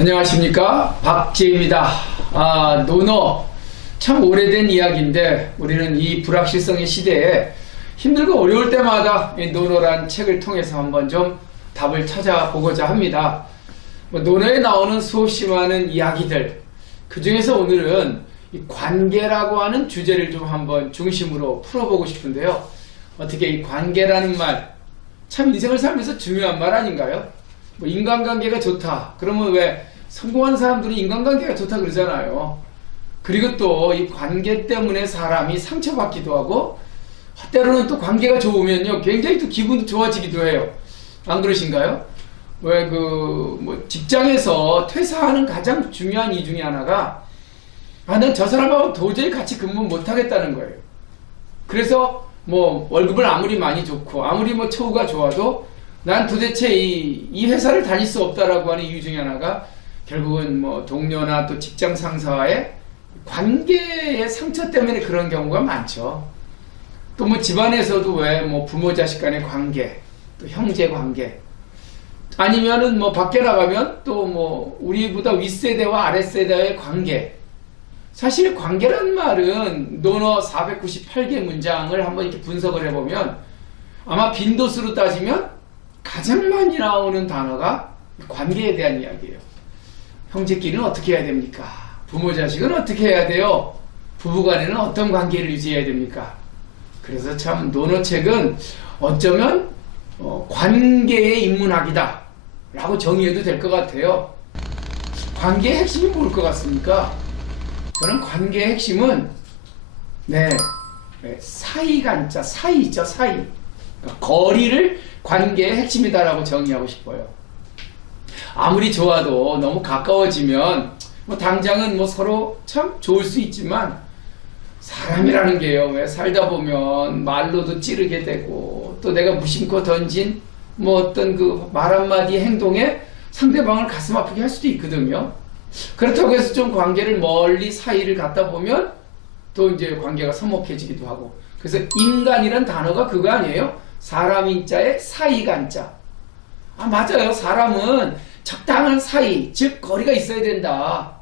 안녕하십니까, 박지입니다. 논어 참 오래된 이야기인데 우리는 이 불확실성의 시대에 힘들고 어려울 때마다 이 논어란 책을 통해서 한번 좀 답을 찾아보고자 합니다. 논어에 나오는 수없이 많은 이야기들, 그 중에서 오늘은 이 관계라고 하는 주제를 좀 한번 중심으로 풀어보고 싶은데요. 어떻게 이 관계라는 말, 참 인생을 살면서 중요한 말 아닌가요? 인간관계가 좋다. 그러면 왜 성공한 사람들이 인간관계가 좋다 그러잖아요. 그리고 또 이 관계 때문에 사람이 상처받기도 하고, 때로는 또 관계가 좋으면요, 굉장히 또 기분도 좋아지기도 해요. 안 그러신가요? 왜 직장에서 퇴사하는 가장 중요한 이유 중에 하나가, 난 저 사람하고 도저히 같이 근무 못 하겠다는 거예요. 그래서 월급을 아무리 많이 좋고 아무리 처우가 좋아도 난 도대체 이 회사를 다닐 수 없다라고 하는 이유 중에 하나가 결국은 동료나 또 직장 상사와의 관계의 상처 때문에 그런 경우가 많죠. 또 집안에서도 왜 부모 자식 간의 관계, 또 형제 관계, 아니면은 밖에 나가면 또 우리보다 윗세대와 아랫세대의 관계. 사실 관계란 말은 논어 498개 문장을 한번 이렇게 분석을 해보면 아마 빈도수로 따지면 가장 많이 나오는 단어가 관계에 대한 이야기예요. 형제끼리는 어떻게 해야 됩니까? 부모 자식은 어떻게 해야 돼요? 부부간에는 어떤 관계를 유지해야 됩니까? 그래서 참 논어책은 어쩌면 관계의 인문학이다 라고 정의해도 될 것 같아요. 관계의 핵심이 뭘 것 같습니까? 저는 관계의 핵심은 사이간자, 사이죠, 사이. 그러니까 거리를 관계의 핵심이다라고 정의하고 싶어요. 아무리 좋아도 너무 가까워지면 당장은 서로 참 좋을 수 있지만 사람이라는 게요, 왜 살다 보면 말로도 찌르게 되고 또 내가 무심코 던진 어떤 그 말 한마디 행동에 상대방을 가슴 아프게 할 수도 있거든요. 그렇다고 해서 좀 관계를 멀리 사이를 갖다 보면 또 이제 관계가 서먹해지기도 하고. 그래서 인간이란 단어가 그거 아니에요? 사람 인자에 사이간자. 맞아요. 사람은 적당한 사이, 즉 거리가 있어야 된다.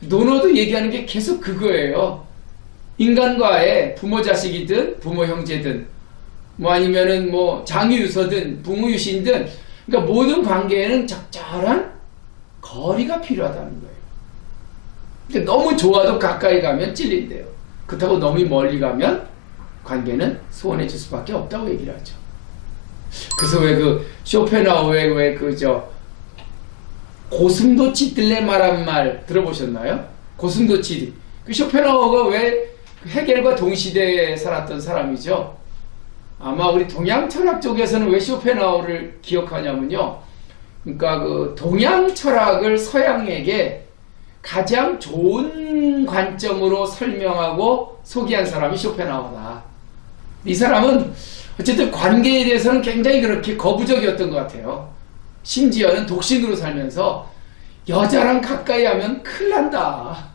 논어도 얘기하는 게 계속 그거예요. 인간과의 부모 자식이든 부모 형제든 아니면은 장유유서든 부모유신든, 그러니까 모든 관계에는 적절한 거리가 필요하다는 거예요. 근데 너무 좋아도 가까이 가면 찔린대요. 그렇다고 너무 멀리 가면 관계는 소원해질 수밖에 없다고 얘기를 하죠. 그래서 왜 쇼펜하우어의 고슴도치 딜레마란 말 들어보셨나요? 고슴도치. 쇼펜하우어가 왜 헤겔과 동시대에 살았던 사람이죠. 아마 우리 동양 철학 쪽에서는 왜 쇼펜하우어를 기억하냐면요, 그러니까 동양 철학을 서양에게 가장 좋은 관점으로 설명하고 소개한 사람이 쇼펜하우어다. 이 사람은 어쨌든 관계에 대해서는 굉장히 그렇게 거부적이었던 것 같아요. 심지어는 독신으로 살면서 여자랑 가까이 하면 큰일 난다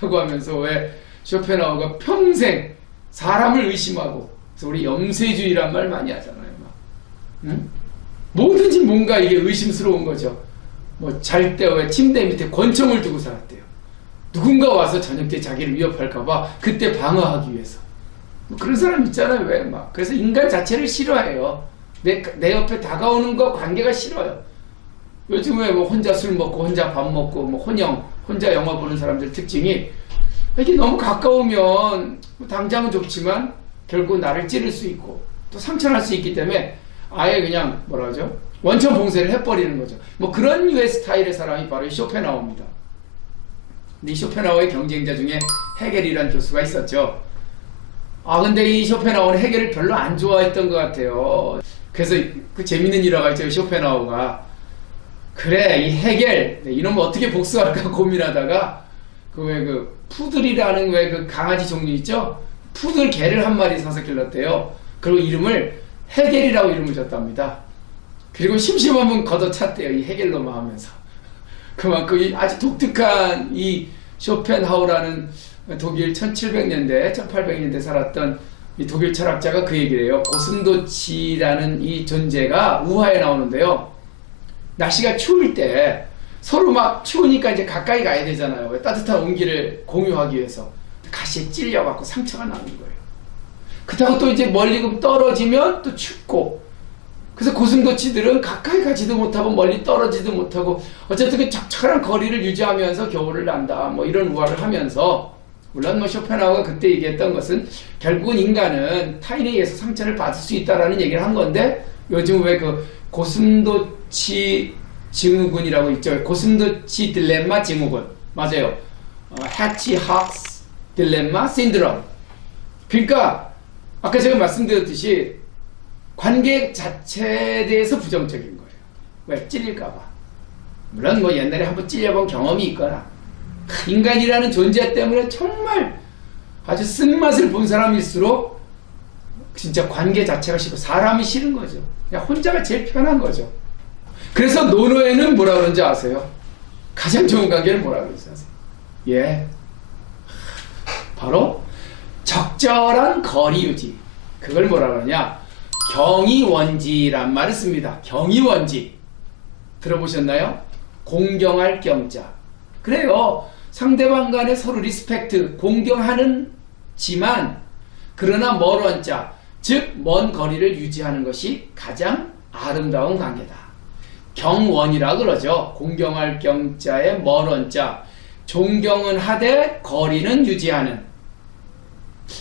라고 하면서 왜 쇼펜하우어가 평생 사람을 의심하고, 그래서 우리 염세주의란 말 많이 하잖아요. 뭐든지 뭔가 이게 의심스러운 거죠. 잘 때 왜 침대 밑에 권총을 두고 살았대요. 누군가 와서 저녁 때 자기를 위협할까봐 그때 방어하기 위해서. 그런 사람 있잖아요. 왜 그래서 인간 자체를 싫어해요. 내 옆에 다가오는 거 관계가 싫어요. 요즘에 혼자 술 먹고 혼자 밥 먹고 혼자 영화 보는 사람들 특징이, 이게 너무 가까우면 당장은 좋지만 결국 나를 찌를 수 있고 또 상처날 수 있기 때문에 아예 그냥 원천 봉쇄를 해버리는 거죠. 그런 류의 스타일의 사람이 바로 이 쇼펜하우어입니다. 근데 이 쇼펜하우어의 경쟁자 중에 헤겔이라는 교수가 있었죠. 근데 이 쇼펜하우어는 헤겔을 별로 안 좋아했던 것 같아요. 그래서 그 재밌는 일화가 있죠. 쇼펜하우어가 그래, 이 헤겔 이놈 어떻게 복수할까 고민하다가 푸들이라는 강아지 종류 있죠. 푸들 개를 한 마리 사서 길렀대요. 그리고 이름을 헤겔이라고 이름을 줬답니다. 그리고 심심하면 걷어찼대요. 이 헤겔로만 하면서. 그만큼 아주 독특한 이 쇼펜하우어라는 독일 1700년대, 1800년대 살았던 이 독일 철학자가 그 얘기를 해요. 고슴도치라는 이 존재가 우화에 나오는데요. 날씨가 추울 때 서로 막 추우니까 이제 가까이 가야 되잖아요. 왜? 따뜻한 온기를 공유하기 위해서. 가시에 찔려갖고 상처가 나는 거예요. 그렇다고 또 이제 멀리 떨어지면 또 춥고. 그래서 고슴도치들은 가까이 가지도 못하고 멀리 떨어지도 못하고 어쨌든 그 적절한 거리를 유지하면서 겨울을 난다. 뭐 이런 우화를 하면서, 물론 뭐 쇼펜하우어가 그때 얘기했던 것은 결국은 인간은 타인에 의해서 상처를 받을 수 있다라는 얘기를 한 건데, 요즘 왜 그 고슴도치 증후군이라고 있죠. 고슴도치 딜레마 증후군. 맞아요. 해치하크스 딜레마 신드롬. 그러니까 아까 제가 말씀드렸듯이 관계 자체에 대해서 부정적인 거예요. 왜? 찔릴까봐. 물론 뭐 옛날에 한번 찔려본 경험이 있거나 인간이라는 존재 때문에 정말 아주 쓴맛을 본 사람일수록 진짜 관계 자체가 싫고 사람이 싫은 거죠. 그냥 혼자가 제일 편한 거죠. 그래서 노노에는 뭐라 그런지 아세요? 가장 좋은 관계는 뭐라 그런지 아세요? 예, 바로 적절한 거리 유지. 그걸 뭐라 그러냐? 경이원지란 말을 씁니다. 경이원지. 들어보셨나요? 공경할 경자. 그래요. 상대방 간에 서로 리스펙트, 공경하는 지만 그러나 멀 원자, 즉 먼 거리를 유지하는 것이 가장 아름다운 관계다. 경원이라 그러죠. 공경할 경자의 멀 원자. 존경은 하되 거리는 유지하는.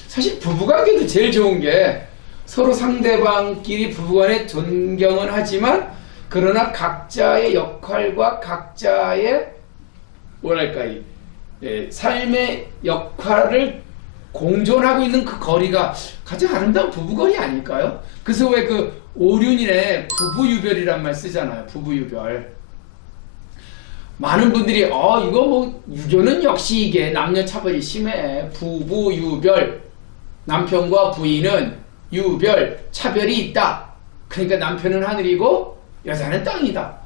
사실 부부관계도 제일 좋은 게 서로 상대방끼리 부부간에 존경은 하지만 그러나 각자의 역할과 각자의 뭐랄까 삶의 역할을 공존하고 있는 그 거리가 가장 아름다운 부부거리 아닐까요? 그래서 왜 그 오륜인의 부부유별이란 말 쓰잖아요. 부부유별. 많은 분들이 이거 뭐 유교는 역시 이게 남녀 차별이 심해. 부부유별. 남편과 부인은 유별, 차별이 있다. 그러니까 남편은 하늘이고 여자는 땅이다.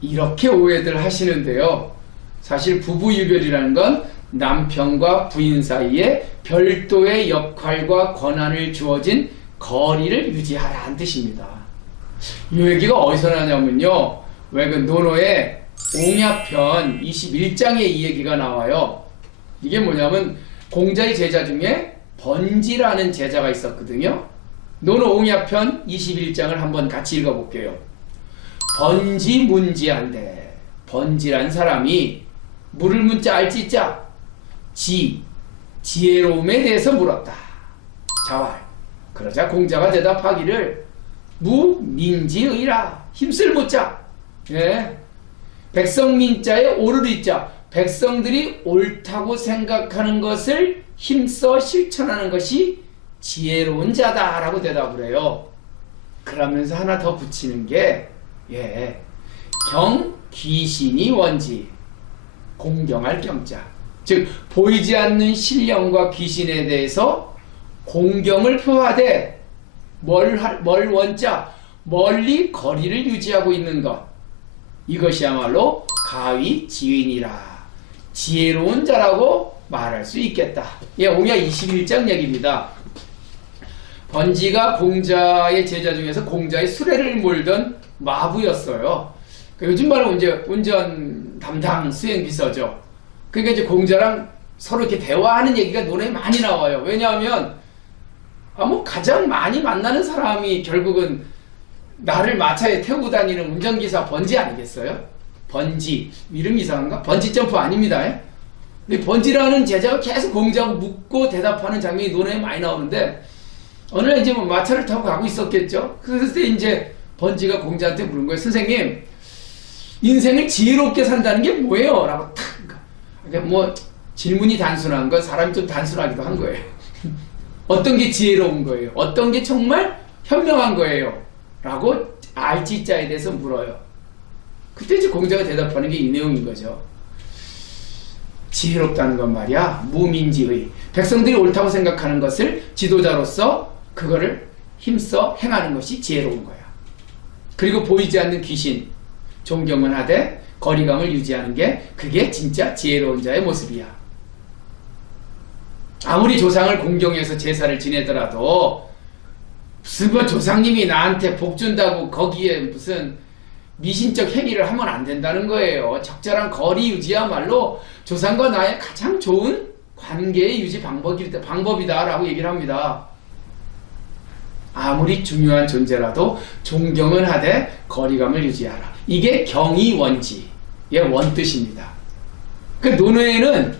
이렇게 오해들 하시는데요. 사실 부부유별이라는 건 남편과 부인 사이에 별도의 역할과 권한을 주어진 거리를 유지하라는 뜻입니다. 이 얘기가 어디서 나냐면요. 왜 그 노노의 옹야편 21장에 이 얘기가 나와요. 이게 뭐냐면 공자의 제자 중에 번지라는 제자가 있었거든요. 노노 옹야편 21장을 한번 같이 읽어볼게요. 번지문지한데, 번지란 사람이 물을 문자 알지자 지혜로움에 대해서 물었다. 자왈. 그러자 공자가 대답하기를 무민지의라. 힘쓸 무자. 예. 백성민자에 오를 이자. 백성들이 옳다고 생각하는 것을 힘써 실천하는 것이 지혜로운 자다라고 대답을 해요. 그러면서 하나 더 붙이는 게 경귀신이 원지. 공경할 경자. 즉 보이지 않는 신령과 귀신에 대해서 공경을 표하되 멀 원자, 멀리 거리를 유지하고 있는 것. 이것이야말로 가위 지윈이라. 지혜로운 자라고 말할 수 있겠다. 옹야 21장 얘기입니다. 번지가 공자의 제자 중에서 공자의 수레를 몰던 마부였어요. 요즘 말로 운전 담당 수행비서죠. 그러니까 이제 공자랑 서로 이렇게 대화하는 얘기가 노래에 많이 나와요. 왜냐하면 가장 많이 만나는 사람이 결국은 나를 마차에 태우고 다니는 운전기사 번지 아니겠어요? 번지. 이름 이상한가? 번지 점프 아닙니다. 근데 번지라는 제자가 계속 공자하고 묻고 대답하는 장면이 노래에 많이 나오는데, 어느 날 이제 마차를 타고 가고 있었겠죠? 그래서 이제 번지가 공자한테 물은 거예요. 선생님, 인생을 지혜롭게 산다는 게 뭐예요? 라고 탁. 그러니까 질문이 단순한 건 사람이 좀 단순하기도 한 거예요. 어떤 게 지혜로운 거예요? 어떤 게 정말 현명한 거예요? 라고 알지자에 대해서 물어요. 그때 이제 공자가 대답하는 게 이 내용인 거죠. 지혜롭다는 건 말이야, 무민지의. 백성들이 옳다고 생각하는 것을 지도자로서 그거를 힘써 행하는 것이 지혜로운 거야. 그리고 보이지 않는 귀신, 존경은 하되 거리감을 유지하는 게 그게 진짜 지혜로운 자의 모습이야. 아무리 조상을 공경해서 제사를 지내더라도 무슨 조상님이 나한테 복 준다고 거기에 무슨 미신적 행위를 하면 안 된다는 거예요. 적절한 거리 유지야말로 조상과 나의 가장 좋은 관계의 유지 방법이다라고 얘기를 합니다. 아무리 중요한 존재라도 존경은 하되 거리감을 유지하라. 이게 경이원지의 원뜻입니다. 그 논어에는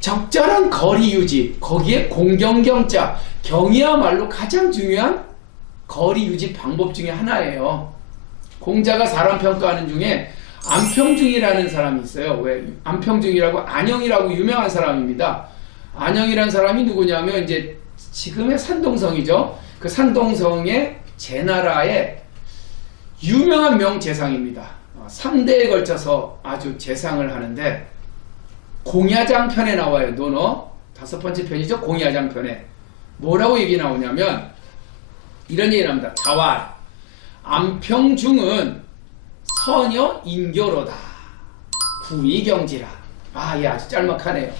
적절한 거리 유지, 거기에 공경경자, 경이야말로 가장 중요한 거리 유지 방법 중에 하나예요. 공자가 사람 평가하는 중에 안평중이라는 사람이 있어요. 왜? 안평중이라고 안영이라고 유명한 사람입니다. 안영이라는 사람이 누구냐면 이제 지금의 산동성이죠. 그 산동성의 제나라의 유명한 명재상입니다. 3대에 걸쳐서 아주 재상을 하는데 공야장 편에 나와요. 논어 5번째 편이죠. 공야장 편에 뭐라고 얘기 나오냐면 이런 얘기를 합니다. 자왈 안평중은 서녀 인교로다 구이경지라. 예, 아주 짤막하네요.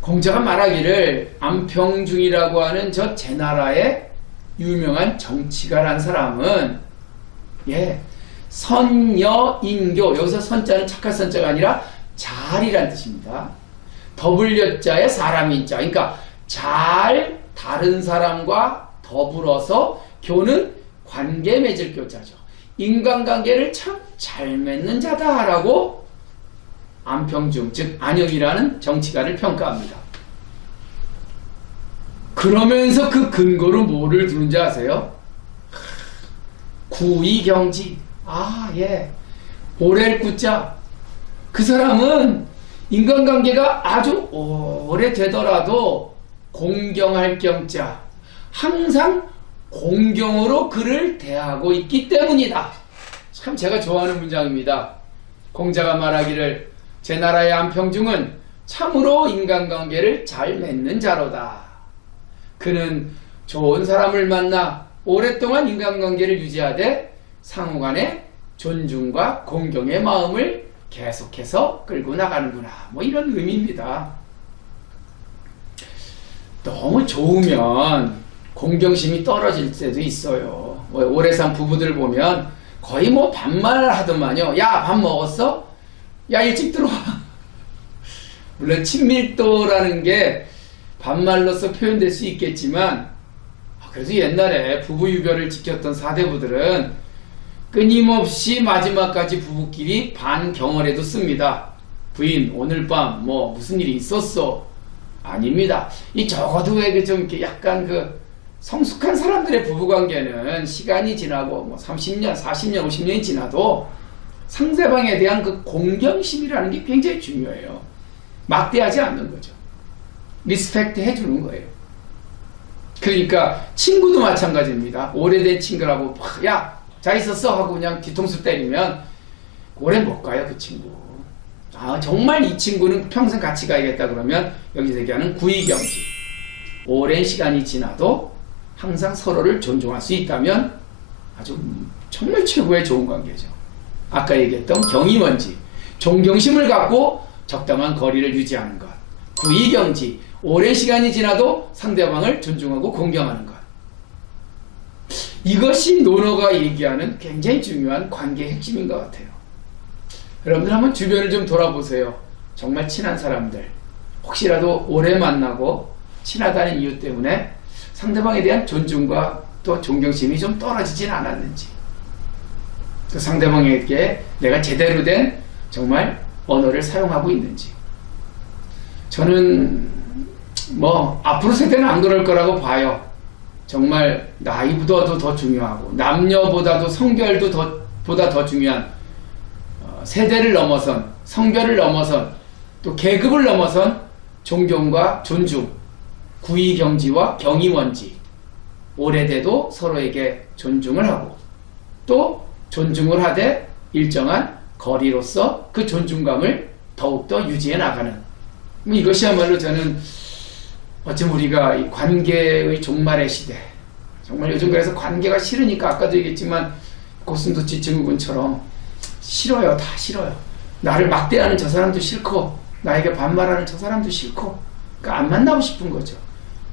공자가 말하기를 안평중이라고 하는 저 제나라의 유명한 정치가란 사람은 선여인교, 여기서 선자는 착할 선자가 아니라 잘이란 뜻입니다. 더블여자의 사람인자, 그러니까 잘 다른 사람과 더불어서 교는 관계 맺을 교자죠. 인간관계를 참 잘 맺는 자다라고 안평중, 즉 안영이라는 정치가를 평가합니다. 그러면서 그 근거로 뭐를 두는지 아세요? 구이경지. 오렐구자. 그 사람은 인간관계가 아주 오래되더라도 공경할 경자, 항상 공경으로 그를 대하고 있기 때문이다. 참 제가 좋아하는 문장입니다. 공자가 말하기를 제나라의 안평중은 참으로 인간관계를 잘 맺는 자로다. 그는 좋은 사람을 만나 오랫동안 인간관계를 유지하되 상호간의 존중과 공경의 마음을 계속해서 끌고 나가는구나. 뭐 이런 의미입니다. 너무 좋으면 공경심이 떨어질 때도 있어요. 오래 산 부부들 보면 거의 뭐 반말 하더만요. 야, 밥 먹었어? 야, 일찍 들어와. 물론 친밀도라는 게 반말로서 표현될 수 있겠지만 그래도 옛날에 부부 유별을 지켰던 사대부들은 끊임없이 마지막까지 부부끼리 반경어래도 씁니다. 부인, 오늘 밤 뭐 무슨 일이 있었어? 아닙니다. 이 적어도 왜 좀 이렇게 약간 그 성숙한 사람들의 부부관계는 시간이 지나고 뭐 30년, 40년, 50년이 지나도 상대방에 대한 그 공경심이라는 게 굉장히 중요해요. 막대하지 않는 거죠. 리스펙트 해주는 거예요. 그러니까 친구도 마찬가지입니다. 오래된 친구라고 야, 잘 있었어? 하고 그냥 뒤통수 때리면 오래 못 가요, 그 친구. 정말 이 친구는 평생 같이 가야겠다 그러면 여기서 얘기하는 구이경지. 오랜 시간이 지나도 항상 서로를 존중할 수 있다면 아주 정말 최고의 좋은 관계죠. 아까 얘기했던 경이원지, 존경심을 갖고 적당한 거리를 유지하는 것. 구이경지, 오랜 시간이 지나도 상대방을 존중하고 공경하는 것. 이것이 논어가 얘기하는 굉장히 중요한 관계의 핵심인 것 같아요. 여러분들 한번 주변을 좀 돌아보세요. 정말 친한 사람들, 혹시라도 오래 만나고 친하다는 이유 때문에 상대방에 대한 존중과 또 존경심이 좀 떨어지진 않았는지, 또 상대방에게 내가 제대로 된 정말 언어를 사용하고 있는지. 저는 뭐 앞으로 세대는 안 그럴 거라고 봐요. 정말 나이보다도 더 중요하고 남녀보다도 성별도 보다 더 중요한 세대를 넘어선, 성별을 넘어선, 또 계급을 넘어선 존경과 존중, 구이경지와 경이원지, 오래돼도 서로에게 존중을 하고 또 존중을 하되 일정한 거리로서 그 존중감을 더욱더 유지해 나가는, 이것이야말로 저는 어쩜 우리가 이 관계의 종말의 시대, 정말 요즘 그래서 관계가 싫으니까 아까도 얘기했지만 고슴도치 증후군처럼 싫어요. 다 싫어요. 나를 막대하는 저 사람도 싫고 나에게 반말하는 저 사람도 싫고, 그러니까 안 만나고 싶은 거죠.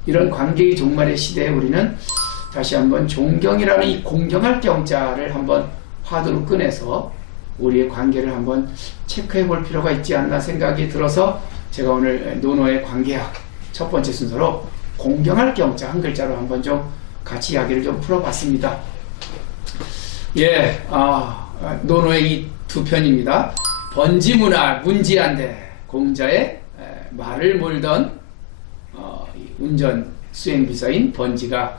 이런 관계의 종말의 시대에 우리는 다시 한번 존경이라는 이 공경할 경자를 한번 화두로 꺼내서 우리의 관계를 한번 체크해 볼 필요가 있지 않나 생각이 들어서 제가 오늘 노노의 관계학 첫 번째 순서로 공경할 경자 한 글자로 한번 좀 같이 이야기를 좀 풀어봤습니다. 예, 노노의 이 두 편입니다. 번지문화 문지한데 공자의 말을 몰던 운전 수행비서인 번지가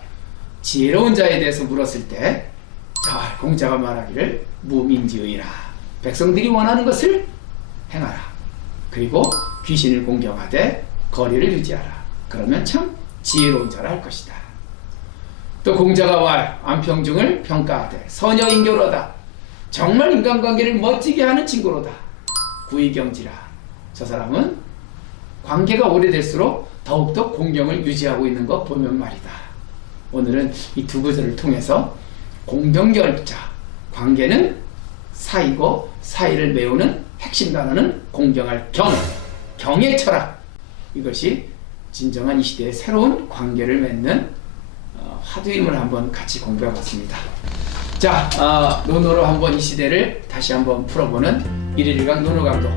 지혜로운 자에 대해서 물었을 때 공자가 말하기를 무민지의라, 백성들이 원하는 것을 행하라, 그리고 귀신을 공경하되 거리를 유지하라, 그러면 참 지혜로운 자라 할 것이다. 또 공자가 왈 안평중을 평가하되 서녀인교로다, 정말 인간관계를 멋지게 하는 친구로다. 구의경지라, 저 사람은 관계가 오래될수록 더욱더 공경을 유지하고 있는 것 보면 말이다. 오늘은 이 두 구절을 통해서 공경결자, 관계는 사이고 사이를 메우는 핵심 단어는 공경할 경의 철학, 이것이 진정한 이 시대의 새로운 관계를 맺는 화두임을 한번 같이 공부해봤습니다. 자, 노노로 한번 이 시대를 다시 한번 풀어보는 일일일강 노노강도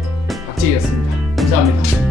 박재희였습니다. 감사합니다.